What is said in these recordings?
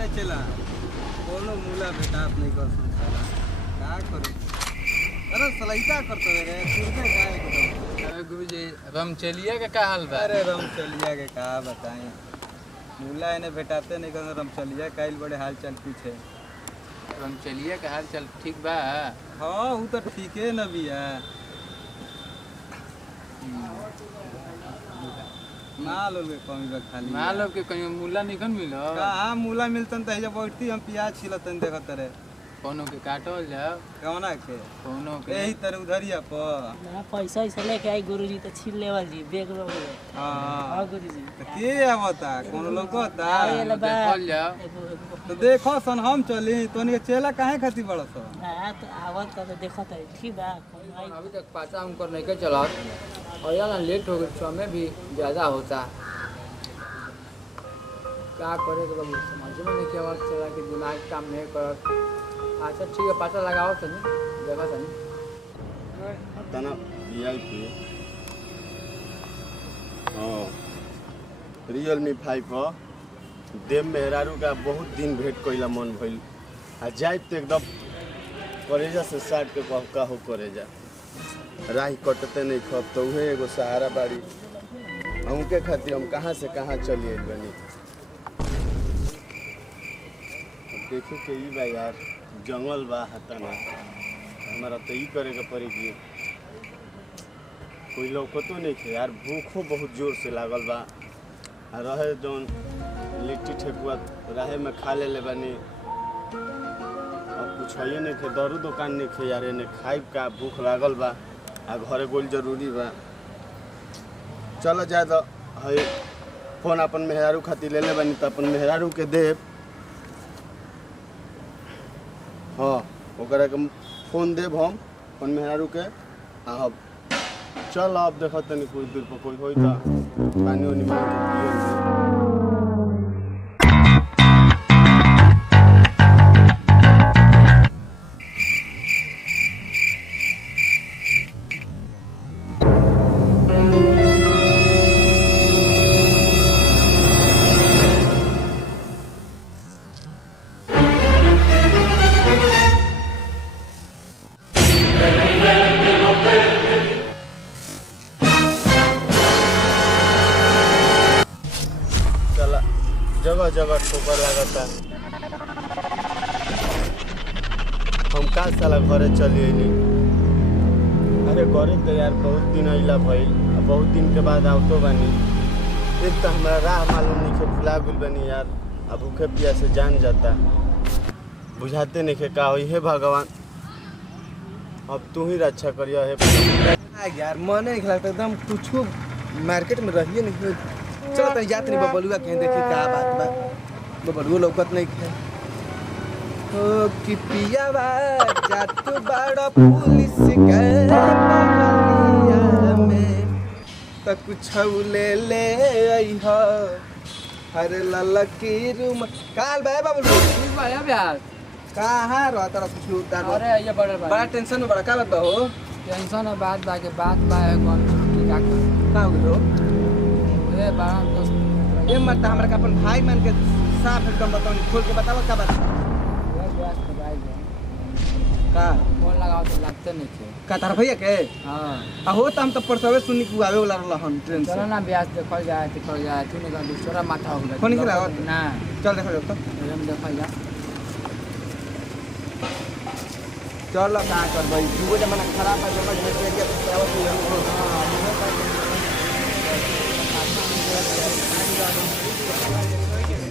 रे चला कोनो मूला भेटात नहीं कर साला का करू। अरे सलाइता करतो रे तुरके काय एकदम। अरे गुरुजी रमचलिया के का हाल बा? अरे रमचलिया के का बताएं, मूला इन्हें भेटाते नहीं कर। रमचलिया काइल बड़े हाल चाल पूछे। रमचलिया के हाल चाल ठीक बा? हाँ वो तो ठीके न भी है। माल के कमी बा खाली। माल के कहीं मूला निकन मिलो? कहाँ मूला मिलतन त हिजा बैठती हम प्याज छिलतन देखत रे। कोनो के काटल जाओ कौना के? कोनो के यही तरह उधरिया पर ना पैसा ऐसा लेके आई गुरुजी तो छीन लेवल जी बेग लो। हां हां गुरुजी तो के आवता कोनो लोग होता देखल जाओ। तो देखो सन हम चली तोनी के चेला काहे खाती बड़ स ना तो आवत तो देखत है ठीक बा। अभी तक पाचा हमको नहीं के चला और यार लेट हो गई, समय भी ज़्यादा होता। क्या करे तो बाबू समझ में नहीं क्या चला कि दिमाग काम नहीं कर। अच्छा ठीक है पाचा लगाओ तनी जगह तनी तना वीआईपी हाँ रियलमी 5 देव मेहरारू का बहुत दिन भेंट कइला मन भइल। आ जाए तो एकदम करेजा से साट के का हो करेजा राही कटते नहीं खब तो उहे एगो सहारा बाड़ी। उनके खातिर हम कहाँ से कहाँ चली आइल बनी। देखे के ई बा यार जंगल बा हताना हमारा तो ई करे के पड़ी कि कोई लौकतो नहीं थे यार। भूखो बहुत जोर से लागल बा। आ रहे जौन लिट्टी ठेकुआ राहे में खा ले बनी। अब कुछ है नहीं थे दरू दुकान नहीं थे यार। इन्हें खाइब का भूख लागल बा। आ घरे गोल जरूरी बा। चल जाए तो है फोन अपन मेहरारू खातिर ले बनी तो अपन मेहरारू के देव। हाँ ओकरा के फोन देव हम अपन मेहरारू के। अब चल अब देखो तनी कुछ दूर पर कोई होई ता पानी उनी मांग के पियो। जगह जगह ठोकर लगता। हम का साला घरे चली अली। अरे घरे तो यार बहुत दिन अइला भइल। बहुत दिन के बाद आवतो बानी। एक तो हमारा राह मालूम नहीं के भुला गुल बनी यार। अब भूखे पिया से जान जाता बुझाते नहीं के का होई। हे भगवान अब तू ही रक्षा करियो। हे यार मन नहीं लगता एकदम कुछ मार्केट में रहिए नहीं। चलो तनी जात नहीं बबलुआ के देखी का बात बा। बबलुआ लौकत नहीं है। ओ कि पिया बा जात बड़ा पुलिस के बगलिया में त कुछ ले आई हो। अरे लल्ला की रूम काल बे बबलू ठीक बा या यार कहां रहत रह कुछ उतार। अरे ये बड़ा टेंशन में बड़ा का बात बा हो। टेंशन है बात बा के बात बा है कौन छुट्टी का का हो गलो ए बड़ा दोस्त ये मत हमरा का अपन भाई मान के साफ एकदम बताओ खोल के बताओ का बात का फोन लगाओ तो लगते नहीं थे का तार भैया के। हाँ आ हो त हम तो परसवे सुनी के आवे वाला रहल हम ट्रेन से। चलो ना ब्याज देखल जाए तू नहीं कर दूसरा माथा हो गया फोन नहीं लगाओ ना चल देखो तो हम देखल जा चल का कर भाई दुगो जमाना खराब है जमा में के के आवत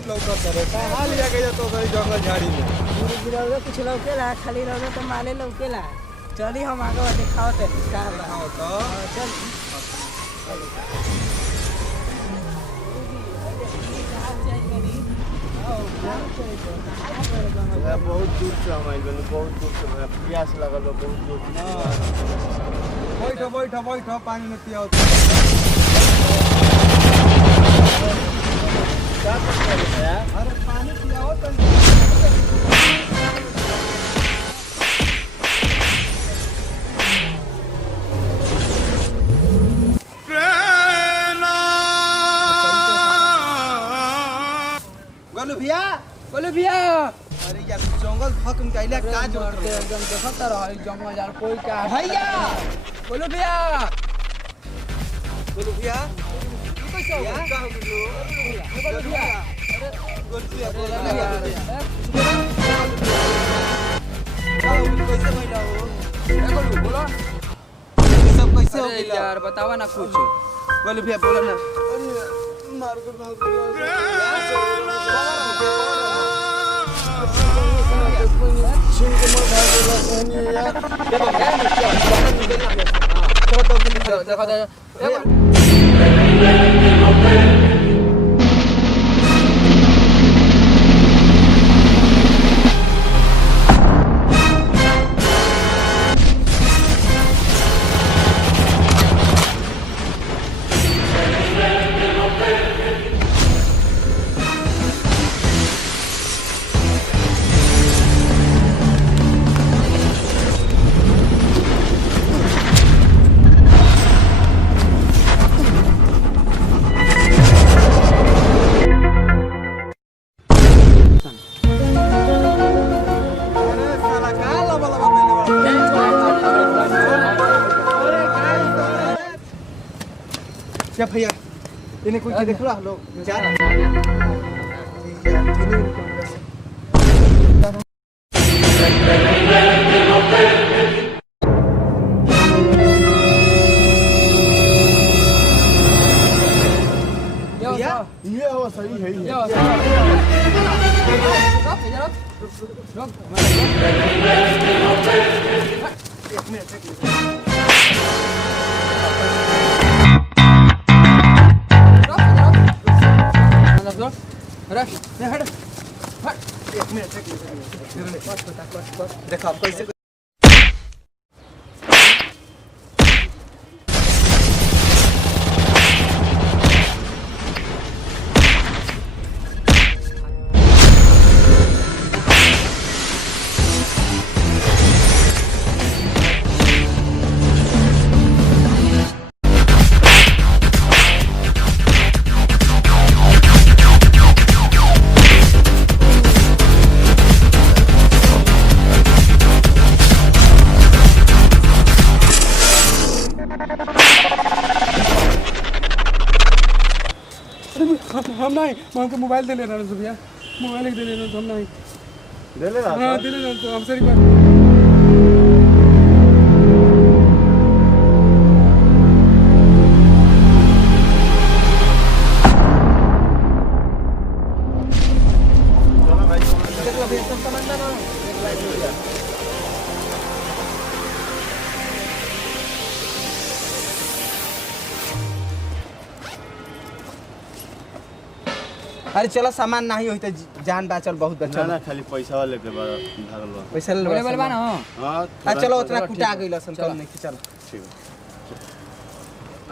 लौका करे का हाल जा गया तो भाई जंगल झाड़ी में गुरुजी रहो कुछ लौकेला खाली रहो तो माले लौकेला। चली हम आगे दिखाओ ते का बा। हां तो चल बहुत दूर से हम आइल बनी। बहुत दूर से हमरा प्यास लगल बा। बहुत दूर से बैठो पानी में पियाओ। क्या करते हैं यार। अरे पानी पियाओ तो गोलू भैया बोलो भैया अरे यार जंगल भक में कैला का जरूरत रहे एकदम देखता रहा जंगल यार कोई क्या भैया बोलो भैया बोलो भैया कैसे हो का हो बोलो भैया बोल भैया बोला ना यार कैसे भइला हो बोलो सब कैसे हो अरे गइला यार बतावा ना कुछ बोलो भैया बोला ना मार के भाग देखो क्या भैया इन्हें कोई देख रहा लोग जा ये हो सही है देखो कैसे हम नहीं हमको मोबाइल दे लेना भैया मोबाइल दे लेना हम नहीं दे ले हाँ दे लेना तो हमसे एक बार अरे चलो सामान नहीं होई तो जान बाचल बहुत ना बचल ना खाली पैसा लेके भागल बा पैसा ले बोले बलवा ना हां चलो उतना कुटा गइल सन कम नहीं चलो ठीक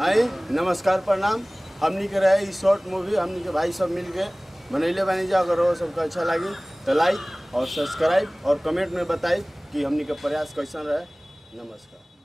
आई नमस्कार प्रणाम हमनी के रहे इस शॉर्ट मूवी हमनी के भाई सब मिल के बनैले बानी जा अगर वो सबको अच्छा लगी तो लाइक और सब्सक्राइब और कमेंट में बताई कि हमनी के प्रयास कैसा रहे नमस्कार।